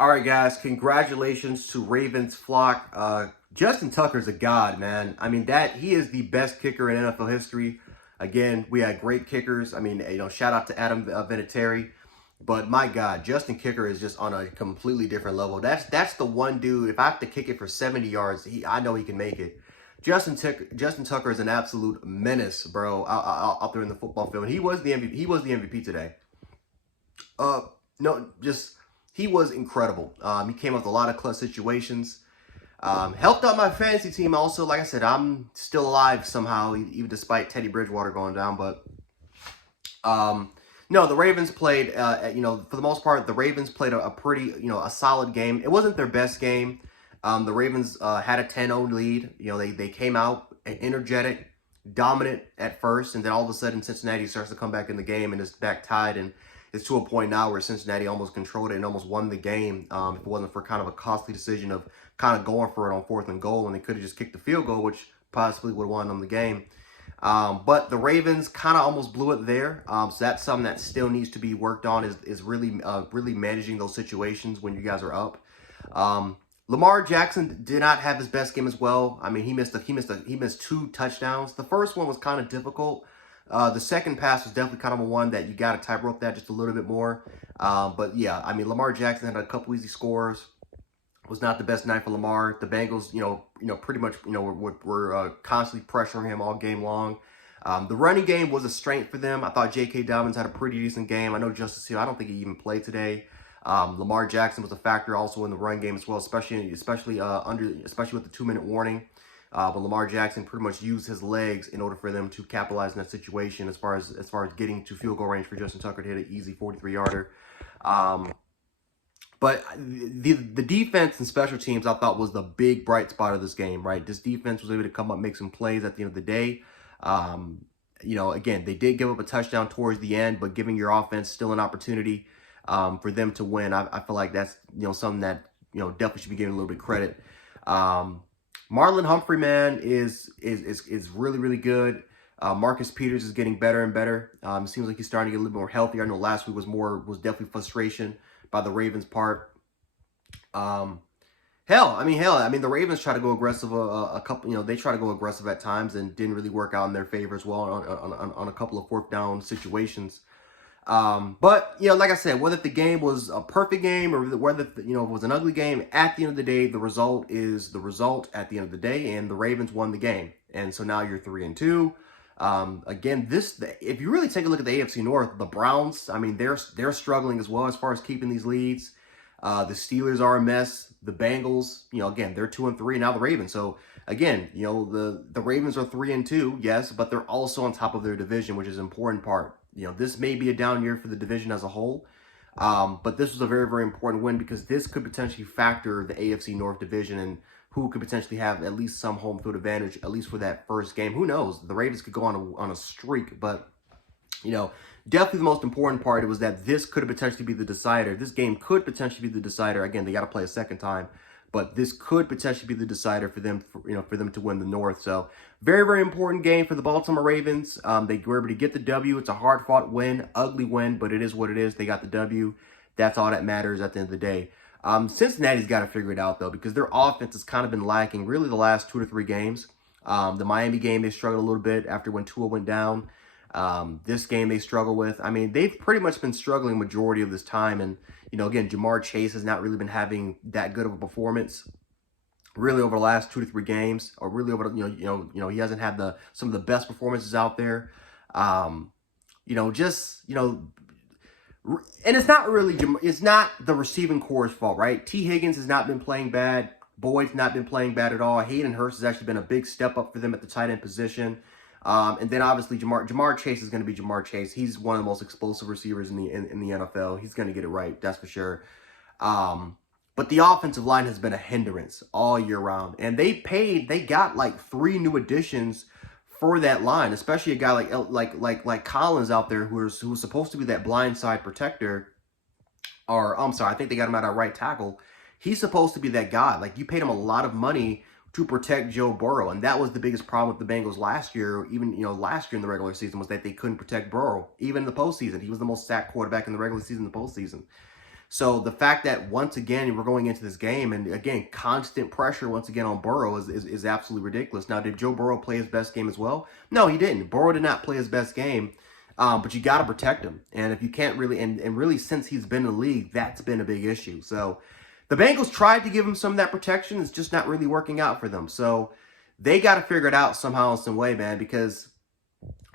All right, guys, congratulations to Ravens flock. Justin Tucker's a god, man. I mean, that he is the best kicker in NFL history. Again, we had great kickers. I mean, shout out to Adam Vinatieri. But my God, Justin Kicker is just on a completely different level. That's the one dude. If I have to kick it for 70 yards, I know he can make it. Justin Tucker is an absolute menace, bro, out there in the football field. He was the MVP. He was the MVP today. No, just he was incredible. He came up with a lot of clutch situations. Helped out my fantasy team also. Like I said, I'm still alive somehow, even despite Teddy Bridgewater going down. But no, the Ravens played. For the most part, the Ravens played a pretty, a solid game. It wasn't their best game. The Ravens had a 10-0 lead. They came out energetic, dominant at first, and then all of a sudden Cincinnati starts to come back in the game and is back tied, and it's to a point now where Cincinnati almost controlled it and almost won the game. If it wasn't for kind of a costly decision of kind of going for it on 4th and goal, and they could have just kicked the field goal, which possibly would have won them the game. But the Ravens kind of almost blew it there. So that's something that still needs to be worked on is really managing those situations when you guys are up. Lamar Jackson did not have his best game as well. I mean, he missed 2 touchdowns. The first one was kind of difficult. The second pass was definitely kind of a one that you got to tightrope that just a little bit more. But yeah, I mean, Lamar Jackson had a couple easy scores. Was not the best night for Lamar. The Bengals, pretty much, were constantly pressuring him all game long. The running game was a strength for them. I thought J.K. Dobbins had a pretty decent game. I know Justice Hill, I don't think he even played today. Lamar Jackson was a factor also in the run game as well, especially with the 2-minute warning. But Lamar Jackson pretty much used his legs in order for them to capitalize in that situation as far as getting to field goal range for Justin Tucker to hit an easy 43-yarder. But the defense and special teams, I thought, was the big bright spot of this game, right? This defense was able to come up, make some plays at the end of the day. Again, they did give up a touchdown towards the end, but giving your offense still an opportunity for them to win, I feel like that's, something that, definitely should be given a little bit of credit. Marlon Humphrey, man, is really, really good. Marcus Peters is getting better and better. It seems like he's starting to get a little bit more healthy. I know last week was definitely frustration by the Ravens' part. The Ravens try to go aggressive a couple. They try to go aggressive at times and didn't really work out in their favor as well on a couple of 4th down situations. But like I said, whether the game was a perfect game or whether it was an ugly game, at the end of the day, the result is the result at the end of the day, and the Ravens won the game, and so now you're 3-2. Again, if you really take a look at the AFC North, the Browns, I mean, they're struggling as well as far as keeping these leads. The Steelers are a mess. The Bengals, again, they're 2-3. Now the Ravens. So again, the Ravens are 3-2, yes, but they're also on top of their division, which is an important part. This may be a down year for the division as a whole, but this was a very, very important win because this could potentially factor the AFC North division and who could potentially have at least some home field advantage, at least for that first game. Who knows? The Ravens could go on a streak, but, definitely the most important part was that this could potentially be the decider. This game could potentially be the decider. Again, they got to play a second time, but this could potentially be the decider for them, for them to win the North. So very, very important game for the Baltimore Ravens. They were able to get the W. It's a hard-fought win, ugly win, but it is what it is. They got the W. That's all that matters at the end of the day. Cincinnati's got to figure it out, though, because their offense has kind of been lacking really the last 2 to 3 games. The Miami game, they struggled a little bit after when Tua went down. This game they struggle with. I mean, they've pretty much been struggling majority of this time. And, again, Jamar Chase has not really been having that good of a performance really over the last 2 to 3 games, or really over, he hasn't had some of the best performances out there. And it's not the receiving core's fault, right? T. Higgins has not been playing bad. Boyd's not been playing bad at all. Hayden Hurst has actually been a big step up for them at the tight end position. And then obviously Jamar Chase is going to be Jamar Chase. He's one of the most explosive receivers in the NFL. He's going to get it right, that's for sure. But the offensive line has been a hindrance all year round, and they got like 3 new additions for that line, especially a guy like Collins out there who's supposed to be that blindside protector. Or I'm sorry, I think they got him out at right tackle. He's supposed to be that guy. Like, you paid him a lot of money to protect Joe Burrow, and that was the biggest problem with the Bengals last year. Even last year in the regular season was that they couldn't protect Burrow. Even in the postseason, he was the most sacked quarterback in the regular season, the postseason. So the fact that once again we're going into this game and again constant pressure once again on Burrow is absolutely ridiculous. Now, did Joe Burrow play his best game as well? No, he didn't. Burrow did not play his best game. But you got to protect him. And if you can't really, and really since he's been in the league, that's been a big issue. So the Bengals tried to give him some of that protection. It's just not really working out for them. So they got to figure it out somehow in some way, man, because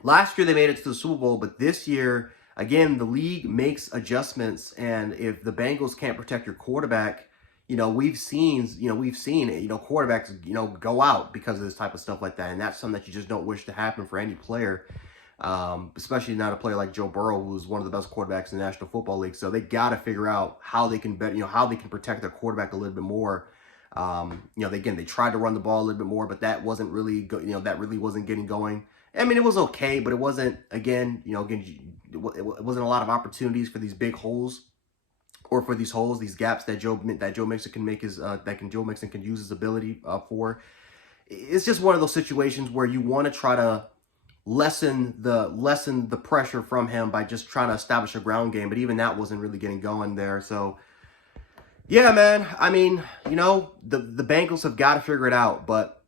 last year they made it to the Super Bowl, but this year, again, the league makes adjustments. And if the Bengals can't protect your quarterback, we've seen quarterbacks, go out because of this type of stuff like that. And that's something that you just don't wish to happen for any player. Especially not a player like Joe Burrow, who's one of the best quarterbacks in the National Football League. So they got to figure out how they can how they can protect their quarterback a little bit more. They tried to run the ball a little bit more, but that wasn't really that really wasn't getting going. I mean, it was okay, but it wasn't, it wasn't a lot of opportunities for these big holes or for these gaps that Joe Mixon can make Joe Mixon can use his ability for. It's just one of those situations where you want to try to lessen the pressure from him by just trying to establish a ground game, but even that wasn't really getting going there. So yeah, man, I mean, the Bengals have got to figure it out, but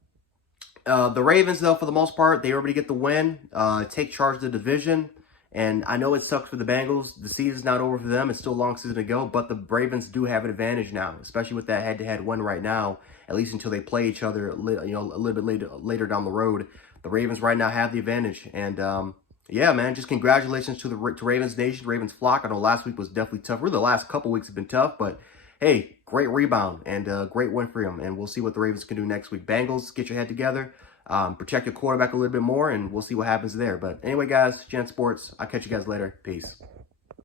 the Ravens, though, for the most part, they already get the win, take charge of the division. And I know it sucks for the Bengals. The season's not over for them. It's still a long season to go, but the Ravens do have an advantage now, especially with that head-to-head win right now, at least until they play each other, a little bit later down the road. The Ravens right now have the advantage. And, yeah, man, just congratulations to Ravens Nation, Ravens flock. I know last week was definitely tough. Really, the last couple weeks have been tough, but hey, great rebound and great win for him. And we'll see what the Ravens can do next week. Bengals, get your head together. Protect your quarterback a little bit more, and we'll see what happens there. But anyway, guys, Gen Sports, I'll catch you guys later. Peace.